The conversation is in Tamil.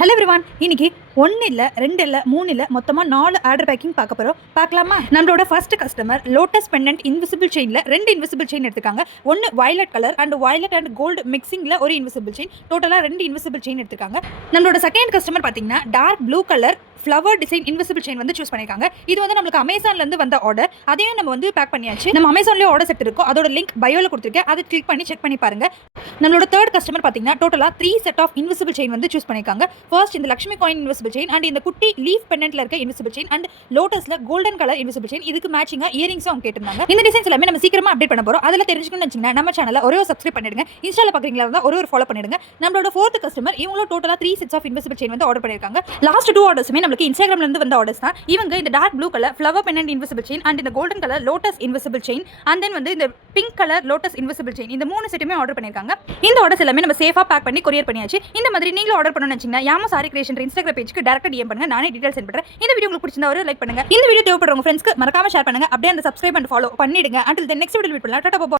ஹலோ எவ்ரிவான், இன்னைக்கு 1 இல்ல 2 இல்ல 3 இல்ல மொத்தமா 4 ஆர்டர் பேக்கிங் பார்க்க போறோம். பார்க்கலாமா? நம்மளோட first customer lotus pendant invisible செயின்ல 2 இன்விசிபிள் செயின் எடுத்துக்காங்க. ஒன்னு violet colour and violet and gold மிக்சிங்ல ஒரு இன்விசிபிள் செயின். டோட்டலா 2 இன்விசிபிள் செயின் எடுத்துக்காங்க. நம்மளோட செகண்ட் கஸ்டமர் பாத்தீங்கன்னா dark blue colour flower design invisible chain வந்து சூஸ் பண்ணிருக்காங்க. இது வந்து நமக்கு அமேசான்ல இருந்து வந்த ஆர்டர். அதையும் நம்ம வந்து பேக் பண்ணியாச்சு. நம்ம அமேசான்லயே ஆர்டர் செட் இருக்கும். அதோட லிங்க் பயோல கொடுத்துருக்கேன். அதை கிளிக் பண்ணி செக் பண்ணி பாருங்க. நம்மளோட தேர்ட் கஸ்டமர் பாத்தீங்கன்னா டோட்டலா 3 செட் ஆஃப் இன்விசிபிள் செயின் வந்து சூஸ் பண்ணிருக்காங்க. ஃபர்ஸ்ட் இந்த Lakshmi coin invisible chain and இந்த குட்டி லீஃப் பெண்டன்ட்ல இருக்க இன்விசிபிள் செயின் அண்ட் லோட்டஸ்ல கோல்டன் கலர் இன்விசிபிள் செயின். இதுக்கு மேட்சிங்கா இயரிங்ஸும் அவங்க கேட்டிருந்தாங்க. இந்த டிசைன்ஸ் எல்லாமே நம்ம சீக்கிரமா அப்டேட் பண்ண போறோம். அதெல்லாம் தெரிஞ்சுக்கணும்னு வச்சீங்கன்னா நம்ம சேனலை ஒரு சப்ஸ்கிரைப் பண்ணிடுங்க. இன்ஸ்டால பாக்குறீங்களா இருந்தா ஒரு ஃபாலோ பண்ணிடுங்க. நம்மளோட ஃபோர்த் கஸ்டமர் இவங்களும் டோட்டலா 3 செட்ஸ் ஆஃப் இன்விசிபிள் செயின் வந்து ஆர்டர் பண்ணிருக்காங்க. லாஸ்ட் 2 ஆர்டர்ஸுமே நமக்கு இன்ஸ்டாகிராம்ல இருந்து வந்த ஆர்டர்ஸ் தான். இவங்க இந்த dark blue colour flower pendant invisible chain and இந்த golden colour lotus invisible chain and then வந்து இந்த pink colour lotus invisible chain இந்த 3 செட்டுமே ஆர்டர் பண்ணிருக்காங்க. இந்த ஆர்டர்ஸ் எல்லாமே நம்ம சேஃபா பேக் பண்ணி கொரியர் பண்ணியாச்சு. இந்த மாதிரி நீங்களும் ஆர்டர் பண்ணணும்னு நினைச்சீங்கன்னா யாமா சாரி கிரியேஷன் இன்ஸ்டாகிராம் பேஜ்க்கு டைரக்டா டிஎம் பண்ணுங்க. நானே டீடைல்ஸ் சென்ட் பண்றேன். இந்த வீடியோ உங்களுக்கு பிடிச்சிருந்தா ஒரு லைக் பண்ணுங்க. இந்த வீடியோ தேவைப்படுறவங்க ஃப்ரெண்ட்ஸ்க்கு மறக்காம ஷேர் பண்ணுங்க. அப்படியே அந்த சப்ஸ்கிரைப் அண்ட் ஃபாலோ பண்ணிடுங்க. until the next video meet பண்ணலாம். டாடா.